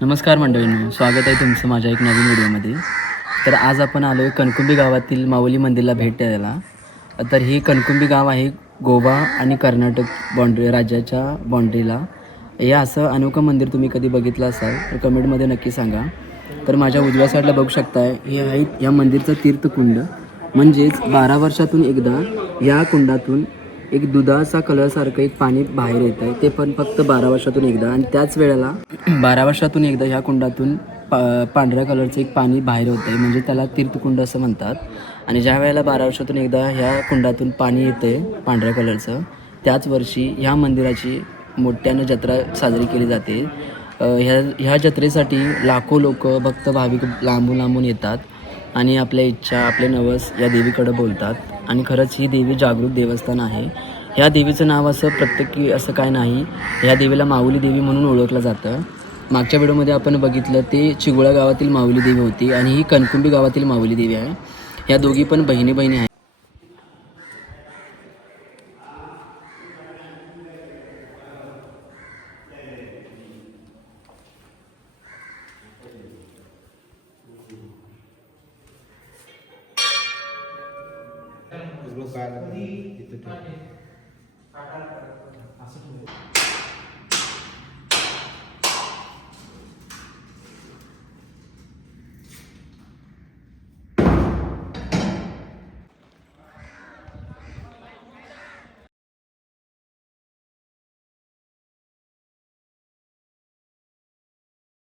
नमस्कार मंडळींनो स्वागत आहे तुमचं माझ्या एक नवीन व्हिडिओमध्ये. तर आज आपण आलो आहे कणकुंबी गावातील माऊली मंदिरला भेट द्यायला. तर हे कणकुंबी गाव आहे गोवा आणि कर्नाटक बाँड्री राज्याच्या बाँड्रीला हे असं अनोखं मंदिर तुम्ही कधी बघितलं असाल तर कमेंटमध्ये नक्की सांगा. तर माझ्या उजव्या साईडला बघू शकताय हे आहे या मंदिरचं तीर्थकुंड. म्हणजेच बारा वर्षातून एकदा या कुंडातून एक दुधाचा कलरसारखं एक पाणी बाहेर येत आहे ते पण फक्त बारा वर्षातून एकदा. आणि त्याच वेळेला बारा वर्षातून एकदा ह्या कुंडातून पा पांढऱ्या कलरचं एक पाणी बाहेर होतं आहे म्हणजे त्याला तीर्थकुंड असं म्हणतात. आणि ज्या वेळेला बारा वर्षातून एकदा ह्या कुंडातून पाणी येतं आहे पांढऱ्या कलरचं त्याच वर्षी ह्या मंदिराची मोठ्यानं जत्रा साजरी केली जाते. ह्या ह्या जत्रेसाठी लाखो लोक भक्त भाविक लांबून लांबून येतात आणि आपल्या इच्छा आपले नवस या देवीकडं बोलतात. आणि खरंच ही देवी जागृत देवस्थान आहे. ह्या देवीचं नाव असं प्रत्येकी असं काय नाही. ह्या देवीला माऊली देवी म्हणून ओळखलं जातं. मागच्या व्हिडिओमध्ये आपण बघितलं ते चिगुळा गावातील माऊली देवी होती आणि ही कणकुंबी गावातील माऊली देवी आहे. ह्या दोघी पण बहिणी बहिणी आहेत. diperlukan itu dulu.